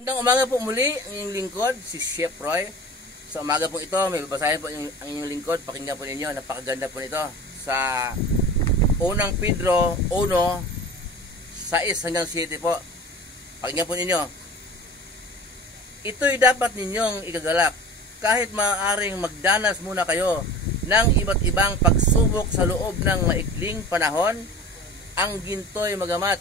Magandang umaga po muli, ang inyong lingkod, si Chef Roy. Sa umaga po ito, may babasahin po ang inyong lingkod. Pakinggan po ninyo, napakaganda po nito. Sa unang Pedro 1, 6 hanggang 7 po. Pakinggan po ninyo. Ito'y dapat ninyong igagalak. Kahit maaaring magdanas muna kayo ng iba't ibang pagsubok sa loob ng maikling panahon, ang ginto'y magamat.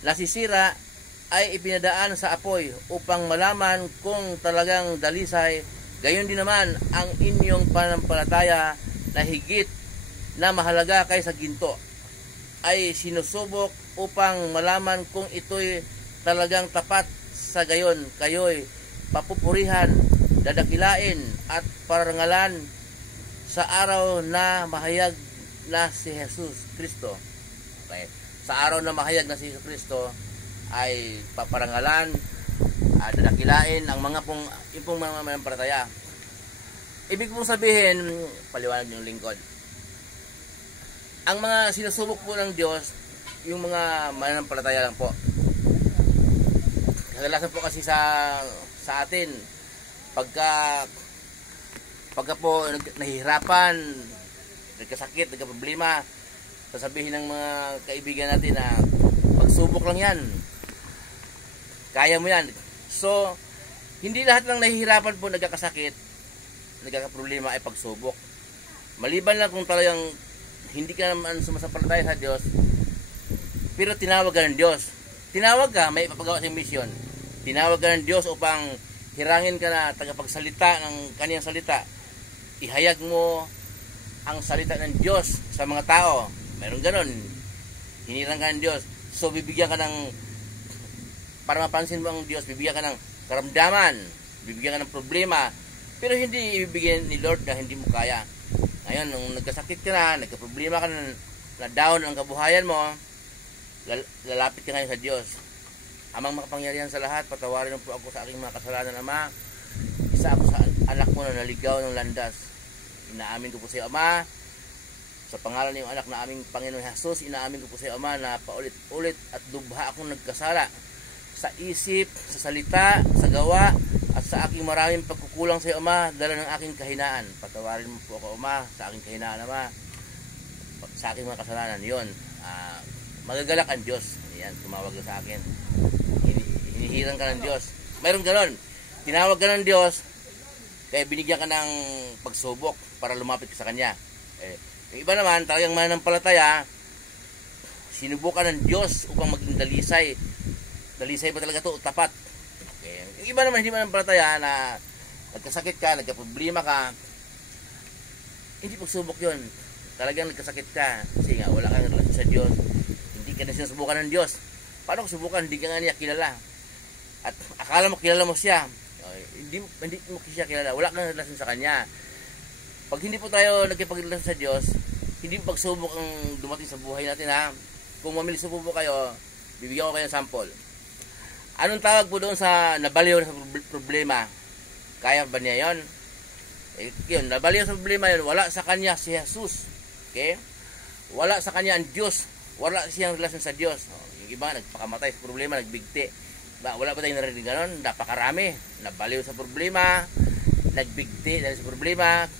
Nasisira ay ipinadaan sa apoy upang malaman kung talagang dalisay. Gayon din naman ang inyong pananampalataya na higit na mahalaga kaysa ginto ay sinusubok upang malaman kung ito'y talagang tapat. Sa gayon kayo'y papupurihan, dadakilain at parangalan sa araw na mahayag na si Jesus Kristo. Okay. Sa araw na mahayag na si Jesus Kristo ay paparangalan at dadakilain ang mga mga manampalataya. Ibig pong sabihin, paliwanag yung lingkod, ang mga sinusubok po ng Diyos, yung mga manampalataya lang po. Kadalasan po kasi sa atin, pagka po nahihirapan, nagkasakit, nagkaproblema, sasabihin ng mga kaibigan natin na pagsubok lang yan, kaya mo yan. So, hindi lahat ng nahihirapan po, nagkakasakit, nagkakaproblema ay pagsubok. Maliban lang kung talagang hindi ka naman sumasampalataya sa Diyos, pero tinawag ka ng Diyos. Tinawag ka, may ipapagawa sa misyon. Tinawag ka ng Diyos upang hirangin ka na tagapagsalita ng kaniyang salita. Ihayag mo ang salita ng Diyos sa mga tao. Meron ganon. Hinirang ka ng Diyos. So, bibigyan ka ng, para mapansin mo ang Diyos, bibigyan ka ng karamdaman, bibigyan ka ng problema, pero hindi ibibigyan ni Lord na hindi mo kaya. Ngayon, nung nagkasakit ka na, nagkaproblema ka na down ang kabuhayan mo, lalapit ka ngayon sa Diyos. Amang makapangyarihan sa lahat, patawarin mo po ako sa aking mga kasalanan, Ama. Isa ako sa anak mo na naligaw ng landas. Inaamin ko po sa iyo, Ama. Sa pangalan ng anak na aming Panginoon Jesus, inaamin ko po sa iyo, Ama, na paulit-ulit at dubha akong nagkasala sa isip, sa salita, sa gawa, at sa aking maraming pagkukulang sa iyo, Ama, dala ng aking kahinaan. Patawarin mo po ako, Ama, sa aking kahinaan, Ama, sa aking mga kasalanan. Yun, magagalak ang Diyos. Yan, tumawag ka sa akin. Hinihirang ka ng Diyos. Mayroon ganon. Tinawag ka ng Diyos, kaya binigyan ka ng pagsubok para lumapit ka sa Kanya. Yung iba naman, talagang mananampalataya, sinubukan ng Diyos upang maging dalisay. Dalisay ba talaga ito? Tapat. Okay. Yung iba naman, hindi mananampalataya na nagkasakit ka, nagkaproblema ka, hindi pagsubok yun. Talagang nagkasakit ka kasi nga wala kang relasyon sa Diyos. Hindi ka na sinusubukan ng Diyos. Paano kung subukan? Hindi ka nga niya kilala. At akala mo kilala mo siya. Hindi mo siya kilala. Wala kang relasyon sa Kanya. Pag hindi po tayo nagkipagrelasyon sa Diyos, hindi po pagsubok ang dumating sa buhay natin, ha. Kung mamili subo kayo, bibigyan ko kayo ng sample. Anong tawag po doon sa nabaliw sa problema? Kaya ba niya yun? Yun, nabaliw sa problema yun. Wala sa Kanya si Jesus. Okay? Wala sa Kanya ang Diyos. Wala siyang relasyon sa Diyos. Yung iba, nagpakamatay sa problema, nagbigti. Wala ba tayong narinig ganon? Napakarami. Nabaliw sa problema, nagbigti dahil sa problema.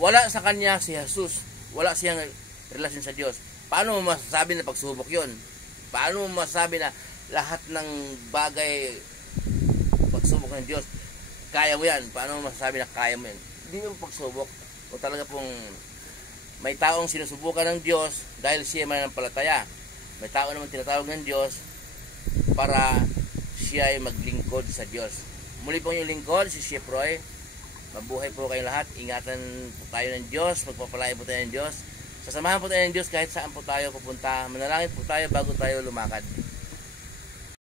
Wala sa Kanya si Jesus. Wala siyang relasyon sa Diyos. Paano mo masasabi na pagsubok yun? Paano mo masasabi na lahat ng bagay pagsubok ng Diyos, kaya mo yan? Paano mo masasabi na kaya mo yan? Hindi mo pagsubok. O talaga pong may taong sinusubukan ng Diyos dahil siya mananampalataya. May tao naman tinatawag ng Diyos para siya ay maglingkod sa Diyos. Muli po yung lingkod, si Chef Roy. Mabuhay po kayong lahat. Ingatan po tayo ng Diyos. Magpapalaya po tayo ng Diyos. Sasamahan po tayo ng Diyos kahit saan po tayo pupunta. Manalangin po tayo bago tayo lumakad.